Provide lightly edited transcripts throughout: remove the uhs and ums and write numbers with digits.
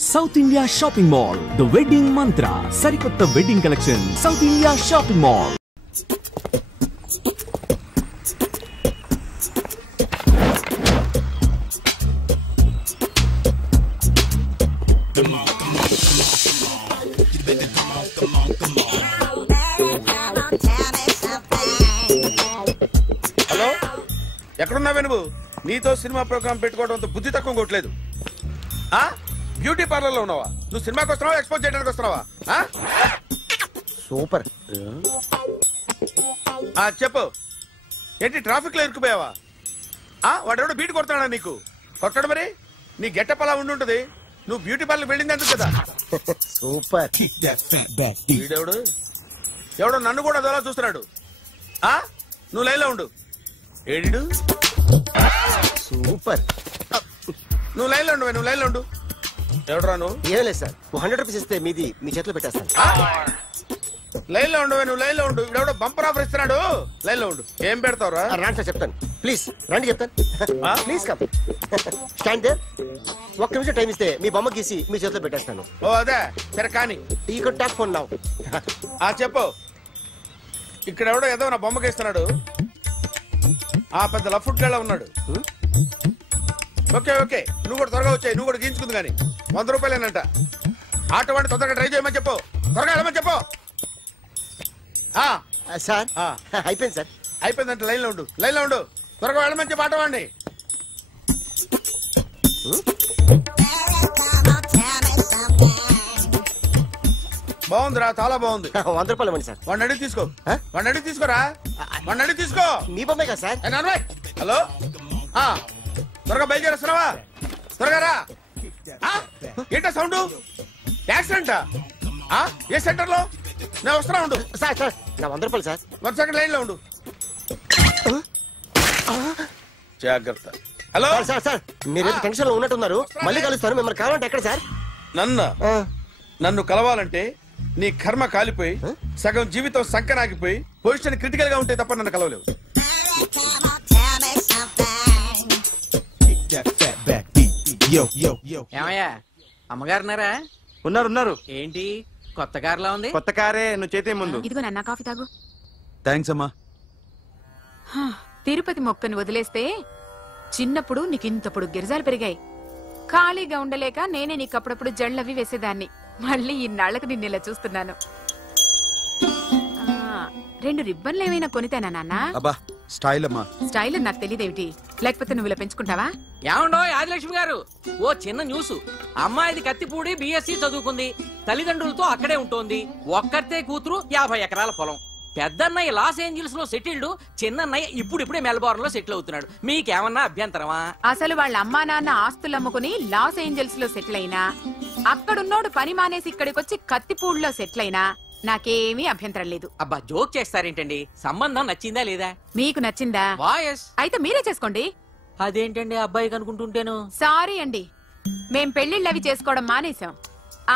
South India Shopping Mall, the wedding mantra. Sarikotta wedding collection. South India Shopping Mall. Hello, ఎక్కడున్నావే నువ్వు? నీతో cinema programme పెట్టుకోవడంతో బుద్ధి తక్కువ కొట్టలేదు. బ్యూటీ పార్లర్ లో ఉన్నావా? నువ్వు సినిమాకి వస్తున్నావా, ఎక్స్పోజ్ చేయడానికి వస్తున్నావా? సూపర్. చెప్పు, ఏంటి ట్రాఫిక్ లో ఇరుక్కుపోయావా? వాడెవడో బీట్ కొడతాడా నీకు? కొట్టడు మరి. నీ గెట్టప్ అలా ఉండుంటది. నువ్వు బ్యూటీ పార్లర్ వెళ్ళింది ఎందుకు కదా? సూపర్. వీడెవడు? ఎవడో నన్ను కూడా అదోలా చూస్తున్నాడు. నువ్వు లైన్ లో ఉండు. ఏడిడు? సూపర్. నువ్వు లైన్ లో ఉండు, నువ్వు లైన్ లో ఉండు. ఎవడరా నువ్వు? ఏం లేదు సార్, 100 రూపీస్ ఇస్తే మీది మీ చేతిలో పెట్టేస్తాను. లైన్ లో ఉండు, నువ్వు లైన్ లో ఉండు. ఇవిడెవడో బంపర్ ఆఫర్ ఇస్తున్నాడు. లైన్ లో ఉండు. ఏం పెడతావురా? రాండి సార్, చెప్తాను. ప్లీజ్ రండి, చెప్తాను. Please come. Stand there. ఒక్క నిమిషం టైం ఇస్తే మీ బొమ్మ గీసి మీ చేతిలో పెట్టేస్తాను. ఓ అదే సరే, కానీ ఈ కుడ్ టాక్ ఫోన్ నౌ. చెప్పు. ఇక్కడ ఎవడో ఏదో నా బొమ్మకి ఇస్తున్నాడు. పెద్ద లఫుట్ గళ్ళ ఉన్నాడు. ఓకే ఓకే, నువ్వు కూడా త్వరగా వచ్చాయి. నువ్వు కూడా గీంచుకుంది కానీ 100 రూపాయలేనంట. ఆటో వాడిని తొందరగా ట్రై చేయమని చెప్పు. త్వరగా వెళ్ళమని చెప్పు. సార్ అయిపోయింది సార్. అయిపోయిందంటే లైన్ లో ఉండు, లైన్ లో ఉండు. త్వరగా వెళ్ళమని చెప్పు ఆటో వాడిని. బాగుందిరా, చాలా బాగుంది. 100 రూపాయలు ఇవ్వండి సార్. వాడిని అడిగి తీసుకో. వాడిని అడిగి తీసుకోరా. వాడిని అడిగి తీసుకో. మీ బొమ్మే కదా సార్. హలో, త్వరగా బయలుదేరేస్తున్నావా? త్వరగా రా. ఏంటా సౌండ్? యాక్సిడెంటా? ఏ సెంటర్ లో? నేను వస్తున్నా ఉండు. సార్ సార్, నా 100 రూపాయలు సార్. 1 సెకండ్ లైన్ లో ఉండు. జాగ్రత్త. హలో సార్ సార్, మీరు టెన్షన్ లో ఉన్నట్టున్నారు. మళ్ళీ కలుస్తాను. మిమ్మల్ని కావాలంటే ఎక్కడ సార్? నన్ను కలవాలంటే నీ కర్మ కాలిపోయి సగం జీవితం సంకనాగిపోయి పొజిషన్ క్రిటికల్ గా ఉంటే తప్ప నన్ను కలవలేవు. ఏమయ్యా, అమ్మగారున్నారా? ఉన్నారు. ఏంటి కొత్త కారులా ఉంది? కొత్త కారే, నువ్వు చేతే ముందు. ఇదిగో నాన్న, కాఫీ తాగు. థ్యాంక్స్ అమ్మా. తిరుపతి మొక్కని వదిలేస్తే చిన్నప్పుడు నీకింతప్పుడు గిరిజాలు పెరిగాయి. ఖాళీగా ఉండలేక నేనే నీకు అప్పుడప్పుడు జళ్ళవి వేసేదాన్ని. మళ్ళీ ఇన్నాళ్లకు నిన్ను ఇలా చూస్తున్నాను. 2 రిబ్బన్లు ఏమైనా కొనితేనా నాన్న? అబ్బా స్టైల్ అమ్మా. స్టైల్ నాకు తెలియదేమిటి? లేకపోతే నువ్వు ఇలా పెంచుకుంటావా? ఏమండో ఆదిలక్ష్మి గారు, ఓ చిన్న న్యూస్. అమ్మాయిది కత్తిపూడి BSc చదువుకుంది. తల్లిదండ్రులతో అక్కడే ఉంటోంది. ఒక్కతే కూతురు, 50 ఎకరాల పొలం. పెద్దన్నయ్య లాస్ ఏంజల్స్ లో సెటిల్డ్, చిన్నన్నయ్య ఇప్పుడిప్పుడే మెల్బోర్న్ లో సెటిల్ అవుతున్నాడు. మీకేమన్నా అభ్యంతరమా? అసలు వాళ్ళ అమ్మా నాన్న ఆస్తులు అమ్ముకుని లాస్ ఏంజల్స్ లో సెటిల్ అయినా, అక్కడున్నోడు పని మానేసి ఇక్కడికొచ్చి కత్తిపూడిలో సెటిల్ అయినా నాకేమీ అభ్యంతరం లేదు. అబ్బా జోక్ చేస్తారేంటండి? సంబంధం నచ్చిందా లేదా? మీకు నచ్చిందా? వాయస్ అయితే మీరే చేసుకోండి. అదేంటండి అబ్బాయికి అనుకుంటుంటేను? సారీ అండి, మేం పెళ్లిళ్ళు అవి చేసుకోవడం మానేశాం.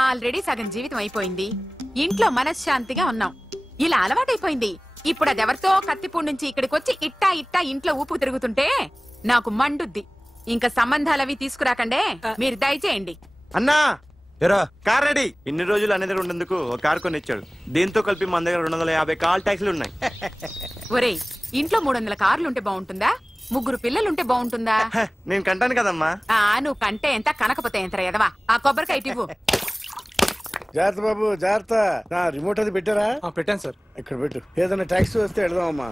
ఆల్రెడీ సగం జీవితం అయిపోయింది. ఇంట్లో మనశ్శాంతిగా ఉన్నాం. ఇలా అలవాటైపోయింది. ఇప్పుడు అదెవరితో కత్తిపూడి నుంచి ఇక్కడికి వచ్చి ఇట్టా ఇంట్లో ఊపుకు తిరుగుతుంటే నాకు మండుద్ది. ఇంకా సంబంధాలవి తీసుకురాకండే, మీరు దయచేయండి. అన్నా ఎరా, కార్ రెడీ. ఇన్ని రోజులు అనే దగ్గర ఉండేందుకు ఒక కార్ కొని ఇచ్చాడు. దీంతో కలిపి మన దగ్గర 250 కాల్ ట్యాక్సీలు ఉన్నాయి. ఒరేయ్, ఇంట్లో 300 కార్లుంటే బాగుంటుందా? 3 పిల్లలుంటే బాగుంటుందా? నేను కంటాను కదమ్మా. నువ్వు కంటే ఎంత, కనకపోతే ఎంత ఎదవా. ఆ కొబ్బరికాయ ఇవ్వు. జాగ్రత్త బాబు, జాగ్రత్త. నా రిమోట్ అది పెట్టారా? పెట్టాను సార్. ఇక్కడ పెట్టు. ఏదైనా ట్యాక్సీ వస్తే వెళదామమ్మా.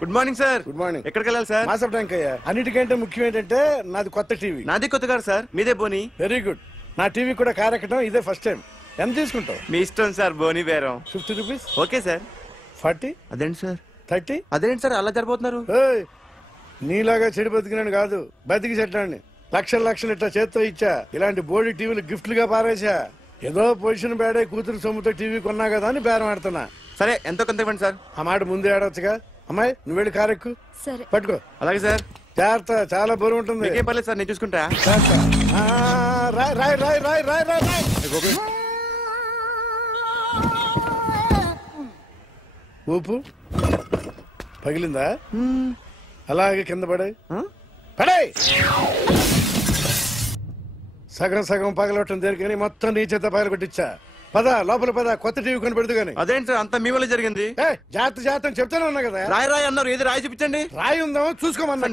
Good morning sir. Good morning. ఎక్కడికి వెళ్ళాలి సార్? మాసప్ ట్యాంక్ అయ్యా. అన్నిటికంటే ముఖ్యం ఏంటంటే నాది కొత్త టీవీ. నాది కొత్త కారు సార్, మీదే బోని. Very good. నా టీవీ కూడా కార్ ఎక్కడం ఇదే ఫస్ట్ టైం. ఎంత తీసుకుంటావు? మీ ఇష్టం సార్, బోని బేరం. 50 రూపీస్. Okay sir. 40. అదేంటి సార్? 30. అదేంటి సార్ అలా జరిపోతున్నారు? నీలాగా చెడు బతికినాను కాదు, బతికి చెట్లాన్ని లక్షలు ఇట్లా చేత్తో ఇచ్చా. ఇలాంటి బోర్డు టీవీలు గిఫ్ట్లుగా పారేసా. ఏదో పొజిషన్ బేడే కూతురు సొమ్ముతో టీవీ కొన్నా కదా అని బేరం ఆడుతున్నా. సరే, ఎంతో కొంత ఇవ్వండి సార్. ఆ మాట ముందే ఆడవచ్చుగా. అమ్మాయి, నువ్వు వెళ్ళి కారు ఎక్కు. సరే, పట్టుకో. అలాగే సార్. జాగ్రత్త, చాలా బరువు ఉంటుంది. ఏం పర్లేదు సార్, నేను చూసుకుంటా. రాయ్. ఊపు పగిలిందా? అలాగే కింద పడే. పడే సగం సగం పగలవటం దేనికని మొత్తం నీ చేత పగల కొట్టించా. పద లోపల పద, కొత్త టీవీ కొని పెడదు గాని. అదేంటి సార్ అంత మీ వల్ల జరిగింది? జాగ్రత్త జాగ్రత్త చెప్తానే ఉన్నా కదా. రాయి అన్నారు, ఏది రాయి చూపించండి. రాయి ఉందామో చూసుకోమన్నా.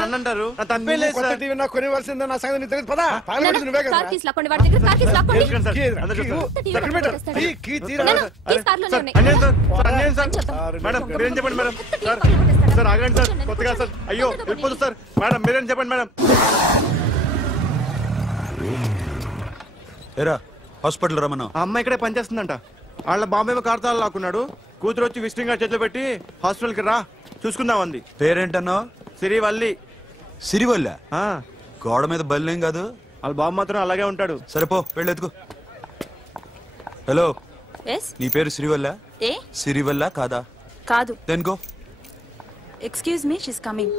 నన్ను అంటారు, తప్పేం లేదు కొత్త సార్. టీవీ నాకు కొనివ్వాల్సిందే, నా సంగతి నీకు తెలియదు. పద పగలగొట్టి నువ్వే కదా. కార్ కీస్ లాక్కోండి, వాడి దగ్గర కార్ కీస్ లాక్కోండి. కీ ఏదిరా? కీ ఎక్కడ పెట్టారు? కీ తీరా. కీస్ కార్లోనే ఉన్నాయి. మేడం మీరేం చెప్పండి మేడం. సార్ సార్ ఆగండి సార్, కొత్తగా సార్. అయ్యో వెళ్ళిపోదు సార్. మేడం మీరేం చెప్పండి మేడం. ఏరా హాస్పిటల్ రమ్మన్నా. ఆ అమ్మాయి ఇక్కడే పనిచేస్తుందంట. వాళ్ళ బాంబేమో కార్తాలు లాక్కున్నాడు. కూతురు వచ్చి విజిటింగ్ కార్డ్ చేతిలో పెట్టి హాస్పిటల్కి రా చూసుకుందాం అంది. పేరేంటన్నావు? సిరివల్లి. సిరివల్ల? గోడ మీద బల్లేం కాదు. వాళ్ళ బాబు మాత్రం అలాగే ఉంటాడు. సరిపో వెళ్ళెత్తుకు. హలో, yes నీ పేరు సిరివల్ల? ఏ సిరివల్ల కాదా? కాదు. Then go. Excuse me, she's coming.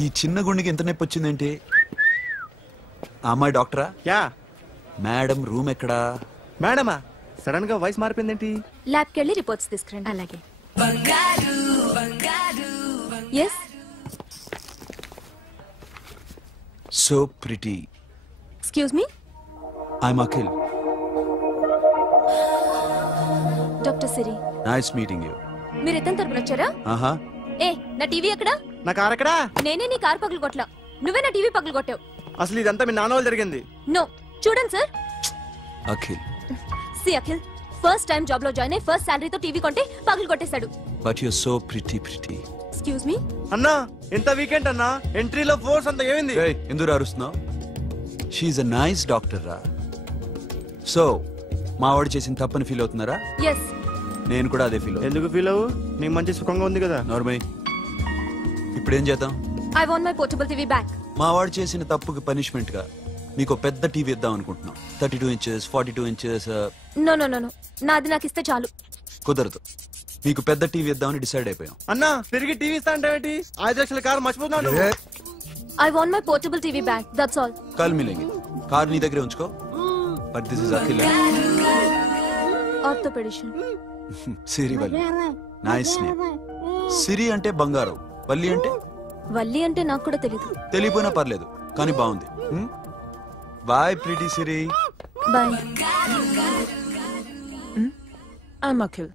ఈ చిన్న గుండెకి ఎంత నొప్పి వచ్చిందేంటి? అమ్మాయి డాక్టరా? యా. మేడం రూమ్ ఎక్కడా? మేడమా సడన్ గా వాయిస్ మారిపోయిందేంటి? ల్యాబ్కి వెళ్ళి రిపోర్ట్స్ తీసుకురండి. అలాగే. Yes. So pretty. Excuse me, I'm Akhil. Doctor Siri. Nice meeting you. మీరు ఎత్తని తరపున వచ్చారా? ఆహా. ఏ, నా టీవీ ఎక్కడా? నా కార్ ఎక్కడా? నేనే నీ కార్ పగలు కొట్టలా, నువ్వే నా టీవీ పగలు కొట్టావు. అసలు ఇదంతా మీ నాన్న వాళ్ళు జరిగింది. నో, చూడండి sir. Akhil. See Akhil, first time job లో జాయిన్ అయ్యి ఫస్ట్ సాలరీతో టీవీ కొంటే పగలు కొట్టేశాడు. But you so pretty. Excuse me. అన్నా ఎంత వీకెండ్ అన్నా, ఎంట్రీలో ఫోర్స్ అంత ఏమైంది? ఎందుకు అరుస్తున్నావు? షీఈ్ అ నైస్ డాక్టర్ రా. సో మా వాడు చేసిన తప్పని ఫీల్ అవుతున్నారా? ఎస్. నేను కూడా అదే ఫీల్. ఎందుకు ఫీల్ అవ్వు, నీకు మంచి సుఖంగా ఉంది కదా. నార్మల్. ఇప్పుడు ఏం చేద్దాం? I want my portable TV back. మా వాడు చేసిన తప్పుకి పనిష్మెంట్ గా మీకు పెద్ద టీవీ ఇద్దాం అనుకుంటున్నాం. 32 inches 42 inches. No no no, నాది నాకు ఇస్తే చాలు. కుదరదు. మీకు పెద్ద టీవీ ఇద్దామని డిసైడ్ అయిపోయాం. అన్నా తిరిగి టీవీ ఇస్తా అంటే 5 లక్షల కారు మర్చిపోతున్నాడు. I want my portable TV back, that's all. కల్ మిలేంగే. కార్ నీ దగ్గరే ఉంచుకో. But this is Akhil. Orthopaedician. Siri Valli. Nice name. Siri అంటే బంగారం, వల్లి అంటే? వల్లి అంటే నాకు కూడా తెలీదు. తెలియపోయినా పర్లేదు, కానీ బాగుంది. Bye pretty Siri. Bye. I'm Akhil.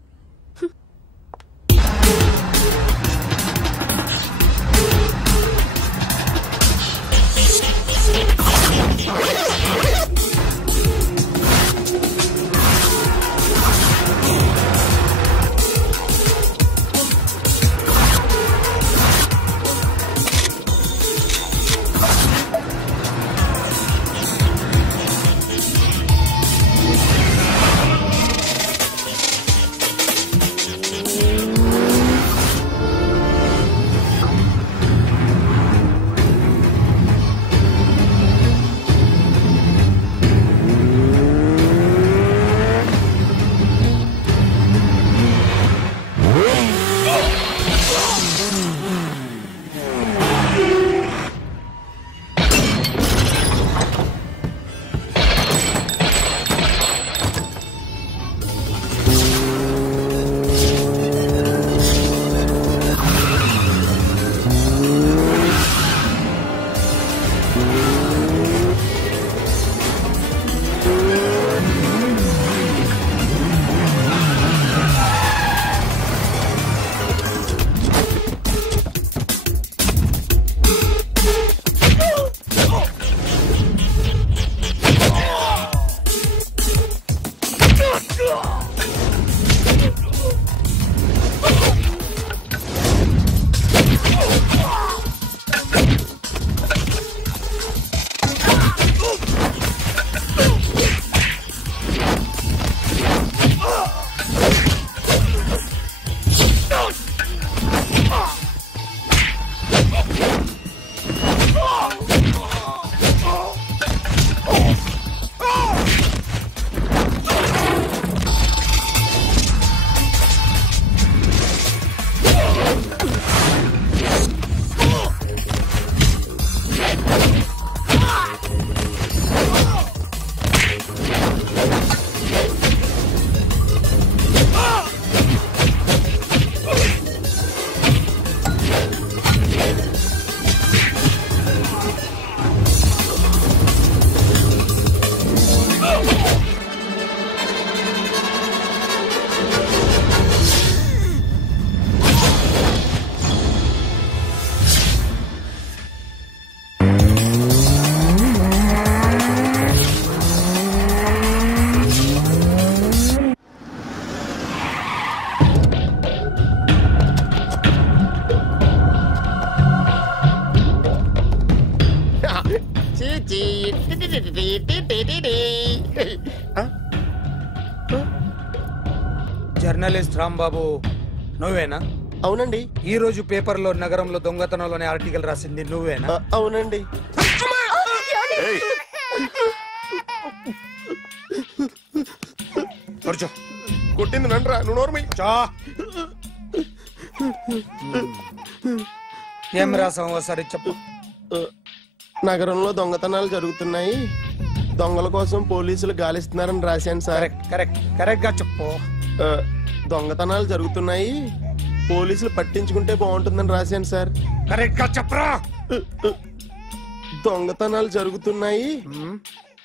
Journalist Rambabu నువ్వేనా? అవునండి. ఈ రోజు పేపర్లో నగరంలో దొంగతనంలోనే ఆర్టికల్ రాసింది నువ్వేనా? అవునండి. కొట్టింది నండ్రా, నువ్వు నోర్మి. ఏం రాసావు ఒకసారి చెప్పు. నగరంలో దొంగతనాలు జరుగుతున్నాయి, దొంగల కోసం పోలీసులు గాలిస్తున్నారని రాశాను సార్. కరెక్ట్ గా చెప్పు. దొంగతనాలు జరుగుతున్నాయి, పోలీసులు పట్టించుకుంటే బాగుంటుందని రాశాను సార్. కరెక్ట్ గా చెప్పరా. దొంగతనాలు జరుగుతున్నాయి,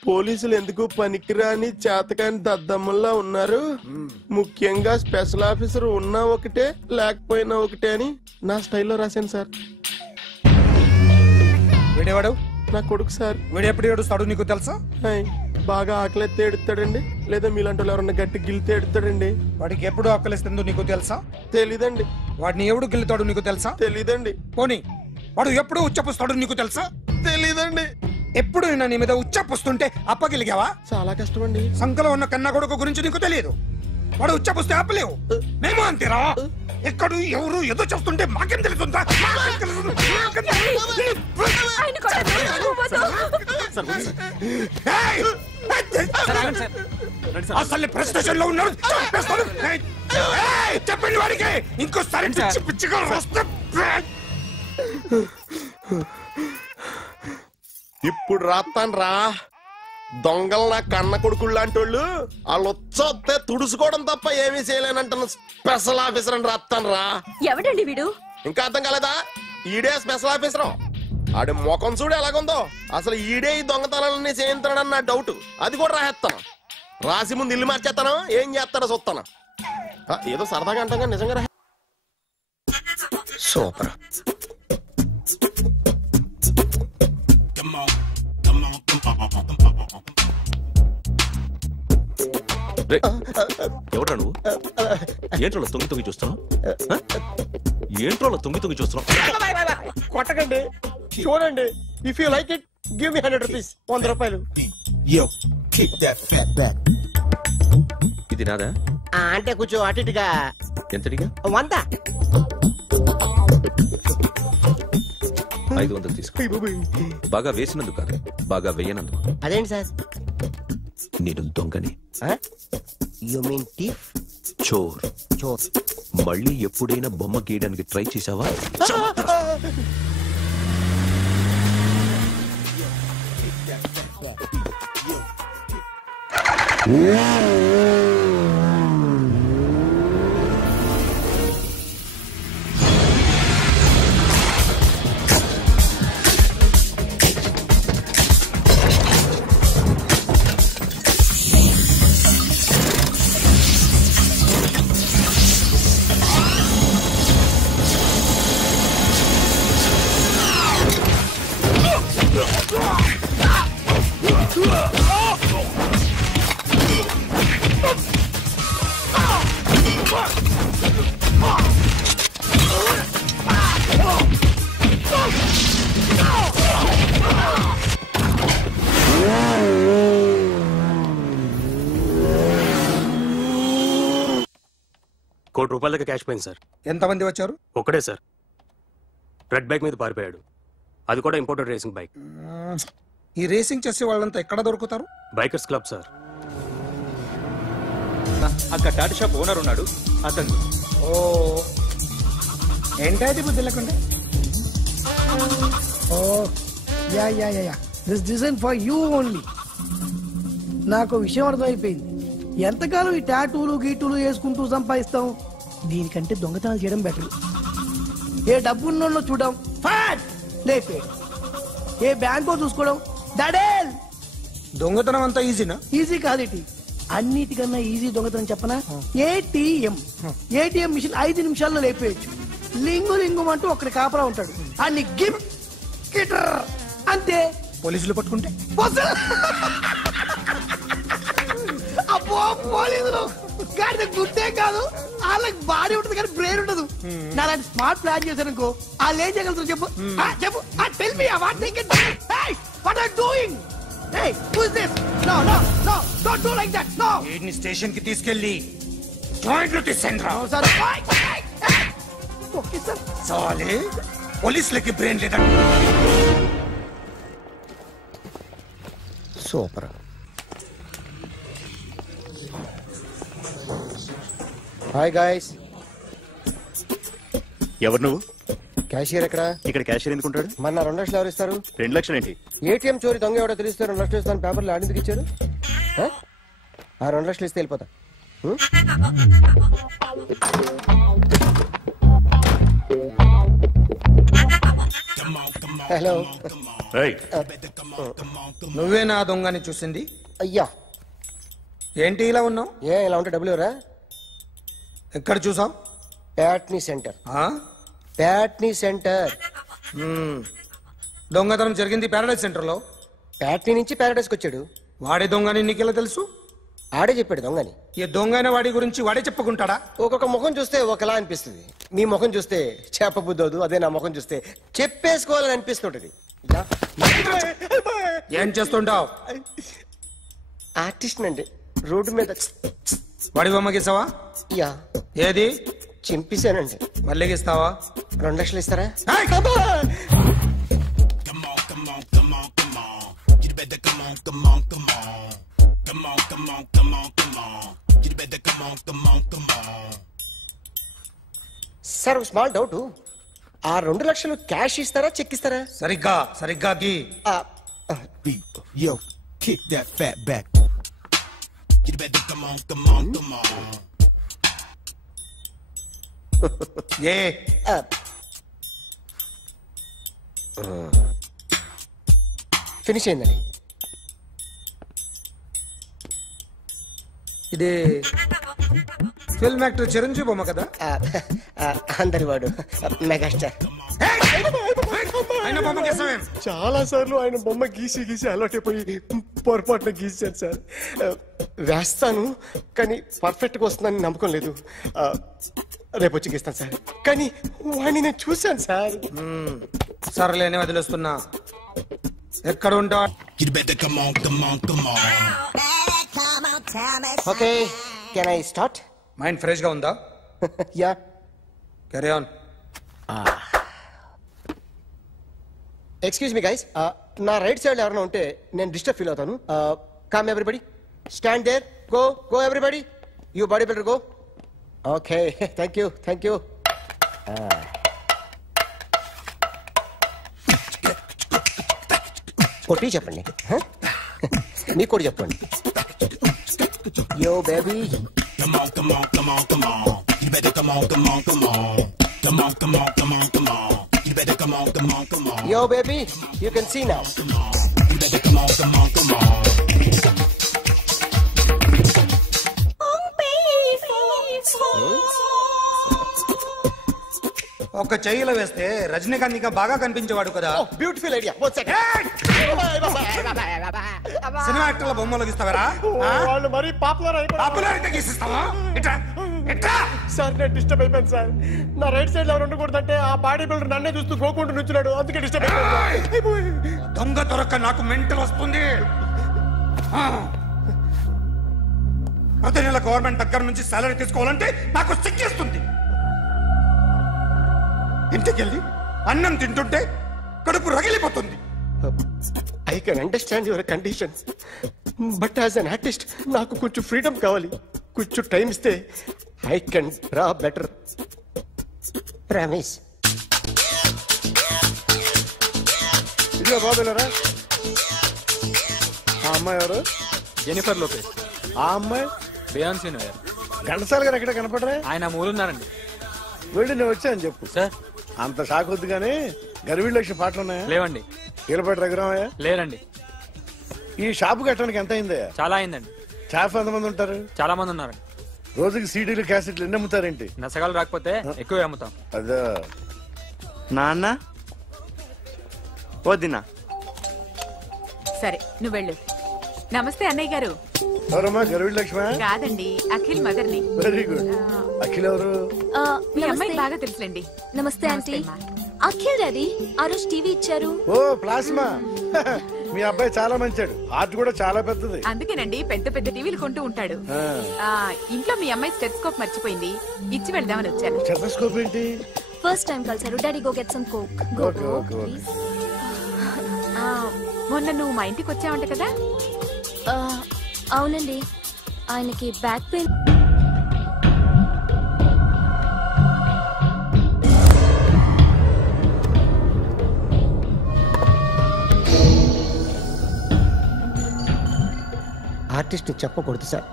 పోలీసులు ఎందుకు పనికిరాని చేతకాని దద్దమ్మల్లా ఉన్నారు, ముఖ్యంగా స్పెషల్ ఆఫీసర్ ఉన్నా ఒకటే లేకపోయినా ఒకటే అని నా స్టైల్లో రాశాను సార్. వీడేవాడు? నా కొడుకు సార్. వీడు ఎప్పుడు ఏడుస్తాడు నీకు తెలుసా? బాగా ఆకలిస్తే ఎడుతాడండి, లేదా మీలాంటి వాళ్ళు ఎవరన్నా గట్టి గిల్లితే ఎడుతాడండి. వాడికి ఎప్పుడు ఆకలిస్తుందో నీకు తెలుసా? తెలీదండి. వాడిని ఎవడు గిల్లుతాడు నీకు తెలుసా? తెలీదండి. పోనీ వాడు ఎప్పుడు ఉచ్చపుస్తాడు నీకు తెలుసా? తెలీదండి. ఎప్పుడు నీ మీద ఉచ్చపుస్తుంటే అప్పగిలిగావా? చాలా కష్టం అండి. సంకలో ఉన్న కన్నా కొడుకు గురించి నీకు తెలియదు. వాడు ఉచ్చపుస్తే ఆపలేవు. మేము అంతేరా. ఎక్కడు ఎవరు ఏదో చేస్తుంటే మాకేం తెలుస్తుందా? అసలు ప్రెస్టేషన్ లో ఉన్నాడు. చెప్పండి వాడికి ఇంకోసారి పిచ్చి పిచ్చిగా వస్తే. ఇప్పుడు రాస్తాను రా. దొంగలు నా కన్న కొడుకులు లాంటి వాళ్ళు వాళ్ళు వచ్చొస్తే తుడుచుకోవడం తప్ప ఏమీ చేయలేనంటున్న స్పెషల్ ఆఫీసర్ అని రాస్తాను రా. ఎవడండి వీడు? ఇంకా అర్థం కాలేదా? ఈడే స్పెషల్ ఆఫీసర్. ఆడి ముఖం చూడు ఎలాగుందో. అసలు ఈడే ఈ దొంగతనాలన్నీ చేయించాడని నా డౌట్. అది కూడా రాసేస్తాను. రాసి ముందు ఇల్లు మార్చేస్తాను, ఏం చేస్తాడో చూస్తాను. ఏదో సరదాగా అంటాం నిజంగా రా. సూపర్. ఎవడ్రా నువ్వు? ఏంట్రోలో తొంగి చూస్తున్నావు? ఏంట్రోలో తొంగి చూస్తున్నావు? కొట్టకండి, చూడండి. If you like it give me 100 rupees. 100 రూపాయలు. ఇది నాదా? అంటే కొంచెం అటు ఇటుగా. ఎంతడిగా? 100. 500 తీసుకో. బాగా వేసినందుకు కాదు, బాగా వేయనందుకు. అదేంటి సార్? నేను దొంగని. You mean thief? చోర్. చోర్. మళ్ళీ ఎప్పుడైనా బొమ్మ గీయడానికి ట్రై చేసావా? ₹1 కోటి క్యాష్ పోయింది సార్. ఎంతమంది వచ్చారు? ఒక్కడే సార్. రెడ్ బైక్ మీద పారిపోయాడు. అది కూడా ఇంపోర్టెడ్ రేసింగ్ బైక్. ఈ రేసింగ్ చేసే వాళ్ళంతా ఎక్కడ దొరుకుతారు? Bikers club sir. అక్కడ టాటా షాప్ ఓనర్ ఉన్నాడు, అతను. ఓ ఏంటది బుద్ధి లేకుండా? Oh yeah yeah yeah this design for you only. నాకు విషయం అర్థమైపోయింది. ఎంతకాలం ఈ టాటూలు గీటూలు వేసుకుంటూ సంపాదిస్తాం? దీనికంటే దొంగతనాలు చేయడం బెటర్. ఏ డబ్బున్నోళ్ళు చూడడం ఫాట్ లేపే, ఏ బ్యాంకో చూసుకోవడం దడేల్. దొంగతనం అంతా ఈజీనా? ఈజీ కాదేటి, అన్నిటికన్నా ఈజీ దొంగతనం చెప్పనా? ఏటీఎం మిషన్ 5 నిమిషాల్లో లేపేయచ్చు. లింగు లింగు అంటూ ఒకటి కాపలా ఉంటాడు, అన్ని గిమ్ గిటర్ అంతే. పోలీసులు పట్టుకుంటే అబ్బో పోలీసులు గాడి గుర్తే కాదు, వాళ్ళకి బాడీ ఉంటుంది కానీ బ్రెయిన్ ఉండదు. నాలాంటి స్మార్ట్ ప్లాన్ చేశాను అనుకో, వాళ్ళు ఏం చేయగలుగుతారు చెప్పు? చెప్పు, tell me what they can do. Hey what are doing? Hey, who is this? No, no, no, don't do like that. No. వీడిని స్టేషన్ కి తీసుకెళ్ళి జాయింట్లు తీసేంద్రా. No, sir. Okay, sir. సాలే పోలీసులకి బ్రెయిన్ లేదంట. సూపర్. Hi guys. ఎవరు నువ్వు? Cashier ఎక్కడ? ఇక్కడ క్యాషియర్ ఎందుకుంటాడు? మన 2 లక్షలు ఎవరు ఇస్తారు? 2 లక్షలు ఏంటి? ఏటీఎం చోరీ దొంగ ఎవడో తెలిస్తే 2 లక్షలు ఇస్తాను పేపర్లు ఆడిందుకు ఇచ్చారు. ఆ 2 లక్షలు ఇస్తే వెళ్ళిపోతా. హలో. నువ్వేనా దొంగని చూసింది? అయ్యా. ఏంటి ఇలా ఉన్నావు? ఇలా ఉంటే డబ్బులు ఎవరా? ఎక్కడ చూసావు? ప్యాట్నీ సెంటర్. ప్యాట్నీ సెంటర్. దొంగతనం జరిగింది ప్యారడైజ్ సెంటర్ లో. ప్యాట్నీ నుంచి ప్యారడైజ్కి వచ్చాడు. వాడే దొంగని నీకెలా తెలుసు? ఆడే చెప్పాడు దొంగని. ఈ దొంగైన వాడి గురించి వాడే చెప్పుకుంటాడా? ఒక్కొక్క ముఖం చూస్తే ఒకలా అనిపిస్తుంది. మీ ముఖం చూస్తే చెప్పబుద్దోదు, అదే నా ముఖం చూస్తే చెప్పేసుకోవాలని అనిపిస్తుంటది. ఏం చేస్తుంటావు? ఆర్టిస్ట్ అండి. రోడ్డు మీద వాడి బొమ్మ గీసావా? యా. ఏది? చింపేశానండి. మళ్ళీ గీస్తావా? 2 లక్షలు ఇస్తారా? Sir small doubt. ఆ 2 లక్షలు క్యాష్ ఇస్తారా చెక్ ఇస్తారా? సరిగ్గా సరిగ్గా గీ. Yo, kick that fat back. You better come on, come on, come on. Finish అయిందండి. ఇది ఫిల్మ్ యాక్టర్ చిరంజీవి బొమ్మ కదా? అందరి వాడు మెగాస్టార్. ఆయన బొమ్మ గీసావేం? చాలా సార్లు ఆయన బొమ్మ గీసి గీసి అలవాటైపోయి పొరపాటున గీసాను సార్. వేస్తాను కానీ పర్ఫెక్ట్గా వస్తుందని నమ్మకం లేదు. రేపు వచ్చి గీస్తాను సార్. కానీ వాడిని నేను చూశాను సార్. సర్లేని వదిలేస్తున్నా. ఎక్కడ ఉంటా? Okay, can I start? Mind fresh గా ఉందా? Yeah. Carry on. Excuse me guys, నా రైట్ సైడ్ ఎవరైనా ఉంటే నేను డిస్టర్బ్ ఫీల్ అవుతాను. Come everybody, stand there, go go everybody, you body builder go. Okay, thank you thank you. కొట్టి చెప్పండి, మీకు కూడా చెప్పండి. Yo baby, Come on, come on, come on, come on. You better come on, come on, come on. Come on, come on, come on, come on. You better come on, come on, come on. Yo, baby, you can see now. Come on. You better come on, come on, come on. ఒక చెయ్యిలో వేస్తే రజనీకాంత్ ఇంకా బాగా కనిపించేవాడు కదా. Beautiful idea. Cinema యాక్టర్ల బొమ్మలు గీస్తావరా? వాళ్ళు మరీ popularity గీసిస్తావా? Sir నేను disturb అయిపోయాను సార్. నా రైట్ సైడ్ ఎవరు ఉండకూడదంటే ఆ బాడీ బిల్డర్ నన్నే చూస్తూ గోకుంటూ నుంచున్నాడు, అందుకే డిస్టర్బ్ అయిపోయాను. దొంగ దొరక్క నాకు మెంటల్ వస్తుంది. ప్రతి నెల గవర్నమెంట్ దగ్గర నుంచి సాలరీ తీసుకోవాలంటే నాకు సిగ్గేస్తుంది. ఇంటికెళ్ళి అన్నం తింటుంటే కడుపు రగిలిపోతుంది. I can understand your conditions, but as an artist నాకు కొంచెం ఫ్రీడమ్ కావాలి. కొంచెం టైం ఇస్తే I can draw better. Promise. ఇదిగో బాబులరా, ఆ అమ్మాయి ఎవరు? Jennifer Lopez. ఆ అమ్మాయి బియాన్సీ నోయర్. ఘంటసాల గారు ఎక్కడ కనపడరా? ఆయన మూలున్నారండి. వెళ్ళి నేను వచ్చాను చెప్పు. సార్ అంత షాక్ వద్దు కానీ గర్వీ లక్ష్మి పాటలు ఉన్నాయా? లేవండి. కీలపాటి రఘురామయ్య లేరండి. ఈ షాపు కట్టడానికి ఎంత అయిందా? చాలా అయిందండి. స్టాఫ్ ఎంతమంది ఉంటారు? చాలా మంది ఉన్నారండి. రోజుకి సీడీలు క్యాసెట్లు ఎన్ని అమ్ముతారేంటి? నసగాలు రాకపోతే ఎక్కువ అమ్ముతాం. అదే నాన్న వద్దినా. సరే నువ్వు వెళ్ళు. నమస్తే అన్నయ్య గారు. ఎవరమ్మా? గర్వీ లక్ష్మి కాదండి, అఖిల్ మదర్ని. Very good. అఖిల్ ఎవరు? మీ అమ్మాయి బాగా తెలుసులేండి. నమస్తే ఆంటీ. అఖిల్ డాడీ ఆ రోజు టీవీ ఇచ్చారు. ఓ ప్లాస్మా. మీ అబ్బాయి చాలా మంచాడు, ఆర్ట్ కూడా చాలా పెద్దది. అందుకేనండి పెద్ద పెద్ద టీవీలు కొంటూ ఉంటాడు. ఇంట్లో మీ అమ్మాయి స్టెథోస్కోప్ మర్చిపోయింది, ఇచ్చి వెళ్దామని వచ్చాను. స్టెథోస్కోప్ ఏంటి? ఫస్ట్ టైం కలిసారు. Daddy go get some coke. మొన్న నువ్వు మా ఇంటికి వచ్చావంట కదా? అవునండి, ఆయనకి బ్యాక్ పెయిన్. ఆర్టిస్ట్ చెప్పకూడదు sir.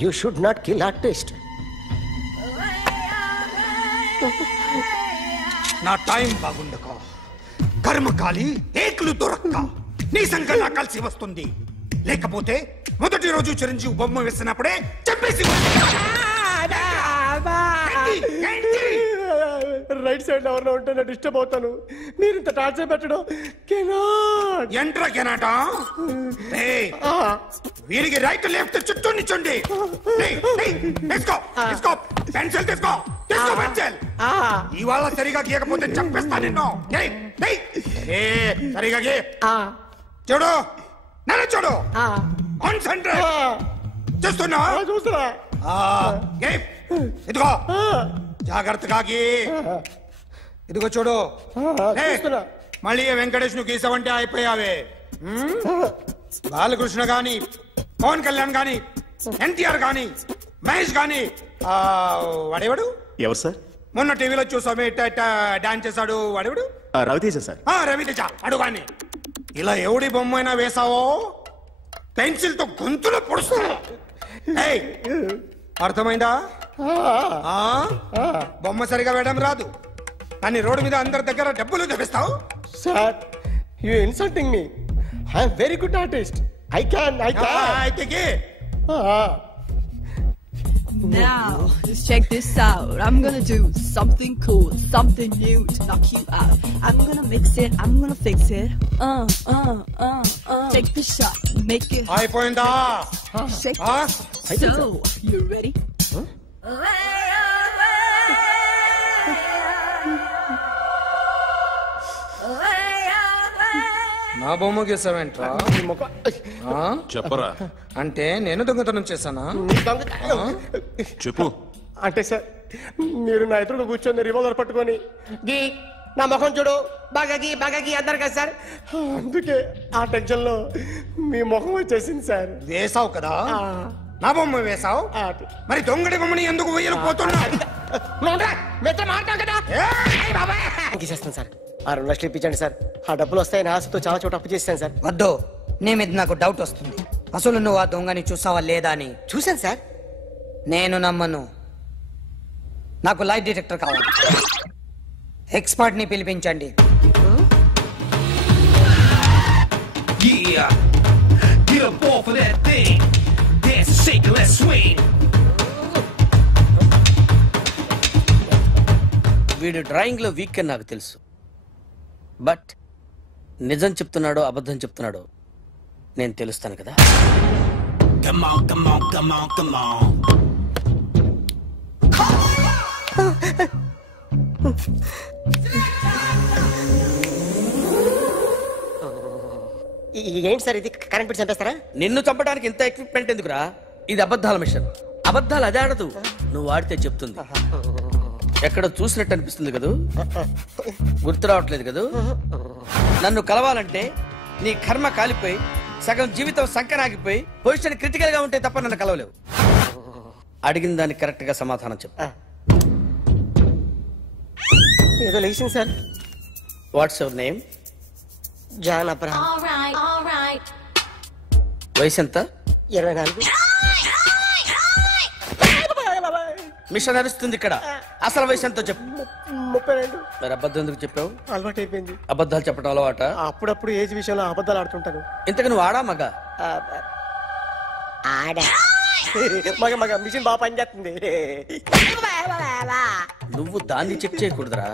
You should not kill artist. నా టైం బాగుండక కర్మకాలి ఏకులు దొరక్క నీ సంకల్లా కలిసి వస్తుంది. లేకపోతే మొదటి రోజు చిరంజీవి బొమ్మ వేసినప్పుడే చెప్పేసి రైట్ సైడ్ ఎవరిలో ఉంటే నేను డిస్టర్బ్ అవుతాను. మీరు ఇంత టార్చర్ పెట్టడం ఎంట్రా కెనాట. వీరికి రైట్ లెఫ్ట్ చుట్టూ నిచ్చండి. పెన్సిల్ తీసుకో, పెన్సిల్. ఇవాళ సరిగా గీయకపోతే చంపేస్తా నిన్ను. సరిగా గీ. చూడు, నన్ను చూడు. కాన్సంట్రేట్ చూస్తున్నా. ఇదిగో జాగ్రత్తగా గీ. ఇదిగో చూడు. మళ్ళీ వెంకటేష్ ను గీసావంటే అయిపోయావే. బాలకృష్ణ గాని, పవన్ కళ్యాణ్ గాని, ఎన్టీఆర్ గాని, మహేష్ గాని, వాడేవాడు ఎవరు సార్? మొన్న టీవీలో చూసామే డాన్స్ చేశాడు వాడేవాడు? రవితేజ సార్. రవితేజ అడుగాని. ఇలా ఎవడి బొమ్మ అయినా వేసావో పెన్సిల్ తో గొంతులో పొడుస్తా. అర్థమైందా? బొమ్మ సరిగా వేయడం రాదు కానీ రోడ్డు మీద అందరి దగ్గర డబ్బులు తెప్పిస్తావు. Sir, you insulting me. I am very good artist. I can. Now, just check this out. I'm gonna do something cool, something new to knock you out. I'm gonna mix it, I'm gonna fix it. Take the shot, make it. అయిపోయిందా? Shake it. So, you ready? నా బొమ్మ గీసావేంట్రా? చెప్పరా. అంటే నేను దొంగతనం చేశానా? చెప్పు. అంటే సార్, మీరు నా ఎదురు కూర్చొని రివాల్వర్ పట్టుకొని గీ నా ముఖం చూడు బాగా గీ అన్నారు కదా సార్. అందుకే ఆ టెన్షన్ లో మీ ముఖం వచ్చేసింది సార్. వేసావు కదా, నా బొమ్మ వేసావు. మరి దొంగడి బొమ్మని ఎందుకు వేయలేకపోతున్నా? గీసేస్తాను సార్. 6 లక్షలు ఇప్పించండి సార్. ఆ డబ్బులు వస్తాయని ఆశతో చాలా చోట అప్పు చేశాను సార్. వద్దు, నీ మీద నాకు డౌట్ వస్తుంది. అసలు నువ్వు ఆ దొంగని చూసావా లేదా అని. చూశాను సార్. నేను నమ్మను. నాకు లైట్ డిటెక్టర్ కావాలి. ఎక్స్పర్ట్ ని పిలిపించండి. వీడు డ్రాయింగ్ లో వీక్ అని నాకు తెలుసు, బట్ నిజం చెప్తున్నాడో అబద్ధం చెప్తున్నాడో నేను తెలుస్తాను కదా. Come on, come on, come on, come on. ఏంటి సార్ ఇది? కరెంట్ బిల్ చంపేస్తారా? నిన్ను చంపడానికి ఇంత ఎక్విప్మెంట్ ఎందుకురా? ఇది అబద్ధాల మిషన్. అబద్ధాలు అదే ఆడదు, నువ్వు ఆడితే చెప్తుంది. ఎక్కడ చూసినట్టు అనిపిస్తుంది కదూ? గుర్తు రావట్లేదు కదూ? నన్ను కలవాలంటే నీ కర్మ కాలిపోయి సగం జీవితం సంకనాగిపోయి పొజిషన్ క్రిటికల్ గా ఉంటే తప్ప నన్ను కలవలేవు. అడిగిన దానికి కరెక్ట్ గా సమాధానం చెప్పు. ఏదో లేచింది సార్. What's your name? John Abraham. వయసు ఎంత? 24. మిషన్ నడుస్తుంది ఇక్కడ. అసలు వయసు ఎంతో చెప్పు. 32. మరి అబద్ధం ఎందుకు చెప్పావు? అలవాటు అయిపోయింది. అబద్ధాలు చెప్పడం అలవాట? అప్పుడప్పుడు ఏజ్ విషయంలో అబద్ధాలు ఆడుతుంటాను. ఇంతకు నువ్వు ఆడా మగ? ఆడా. మగ మిషన్ బాగా పనిచేస్తుంది. నువ్వు దాన్ని చెక్ చేయకూడదురా,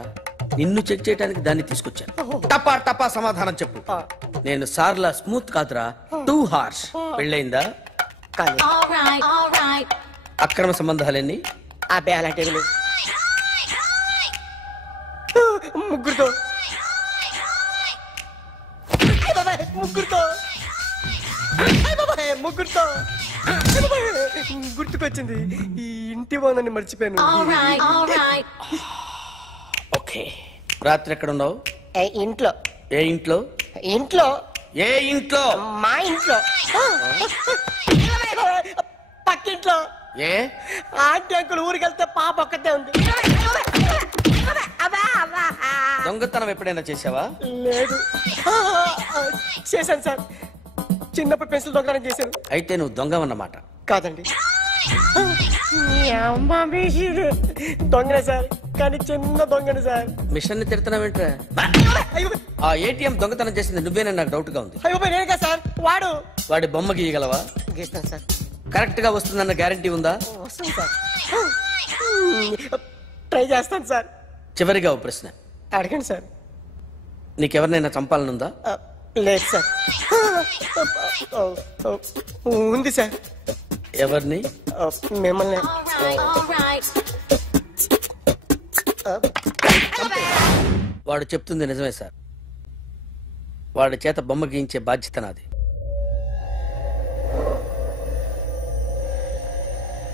నిన్ను చెక్ చేయడానికి దాన్ని తీసుకొచ్చాను. టపా టపా సమాధానం చెప్పు. నేను సార్లా స్మూత్ కాదురా, టూ హార్ష్. పెళ్ళయిందా? అక్రమ సంబంధాలన్నీ? అబ్బే అలాంటివి లేవు. ముగ్గురుతో ముగ్గురుతో గుర్తుకొచ్చింది. ఈ ఇంటి వాళ్ళని మర్చిపోయాను. ఓకే, రాత్రి ఎక్కడ ఉన్నావు? ఇంట్లో. ఏ ఇంట్లో? ఇంట్లో. ఏ ఇంట్లో? మా ఇంట్లో. పక్కింట్లో. ఏ ఆంటీ అంకుల్ ఊరికి వెళ్తే పాప ఒక్కతే ఉంది. దొంగతనం ఎప్పుడైనా చేసావా? లేదు. చేశాను సార్, చిన్నప్పుడు పెన్సిల్ దొంగతనం చేశాను. అయితే నువ్వు దొంగవన్నమాట. కాదండి, దొంగనే సార్, కానీ చిన్న దొంగని సార్. మిషన్ ని తిడుతున్నావేంట్రా? ఆ ఏటీఎం దొంగతనం చేసింది నువ్వేనని నాకు డౌట్ గా ఉంది. అయ్యో నేనుగా సార్. వాడి బొమ్మ గీయగలవా? గీస్తాను సార్. కరెక్ట్ గా వస్తుందన్న గ్యారంటీ ఉందా? వస్తుంది సార్, ట్రై చేస్తాను సార్. చివరిగా ఓ ప్రశ్న అడగండి సార్. నీకెవరినైనా చంపాలనుందా? లేదు సార్. ఉంది సార్. ఎవరిని? మిమ్మల్ని. వాడు చెప్తుంది నిజమే సార్. వాడి చేత బొమ్మ గీయించే బాధ్యత నాది.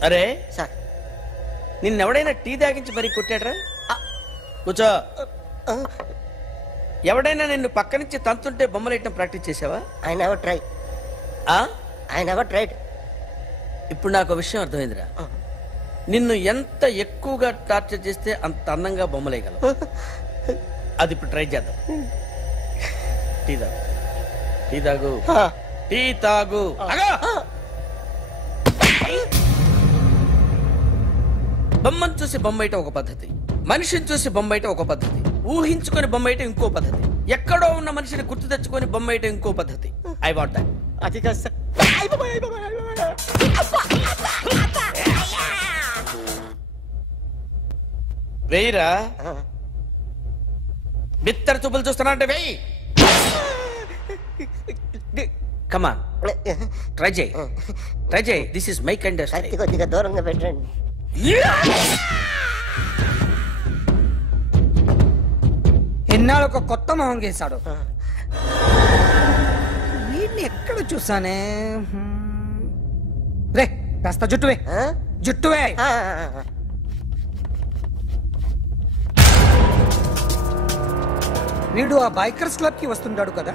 అరే సార్, నిన్నెవడైనా టీ తాగించి మరీ కొట్టాడ్రా? కూర్చో. ఎవడైనా నిన్ను పక్క నుంచి తంతుంటే బొమ్మలేయటం ప్రాక్టీస్ చేసావా? I never try. I never tried. ఇప్పుడు నాకు విషయం అర్థమైందిరా. నిన్ను ఎంత ఎక్కువగా టార్చర్ చేస్తే అంత అందంగా బొమ్మలేయగలవు. అది ఇప్పుడు ట్రై చేద్దాం. టీ తాగు, టీ తాగు, టీ తాగు. బొమ్మను చూసి బొమ్మయటం ఒక పద్ధతి, మనిషిని చూసి బొమ్మయటం ఒక పద్ధతి, ఊహించుకొని బొమ్మయటం ఇంకో పద్ధతి, ఎక్కడో ఉన్న మనిషిని గుర్తు తెచ్చుకొని బొమ్మయటం ఇంకో పద్ధతి. I want that. అది కాదు సార్. వెయ్యిరా. బిత్తర చూపులు చూస్తున్నా అంటే వెయ్యి. కమాన్, ట్రై చేయి, ట్రై చేయి. This is my kind of style. కొద్దిగా దూరంగా పెట్టండి. ఎన్నాళ్ళు ఒక కొత్త మొహం గీశాడు. వీడిని ఎక్కడ చూసానే? రే కాస్త జుట్టువే, జుట్టువే. వీడు ఆ బైకర్స్ క్లబ్ కి వస్తుంటాడు కదా.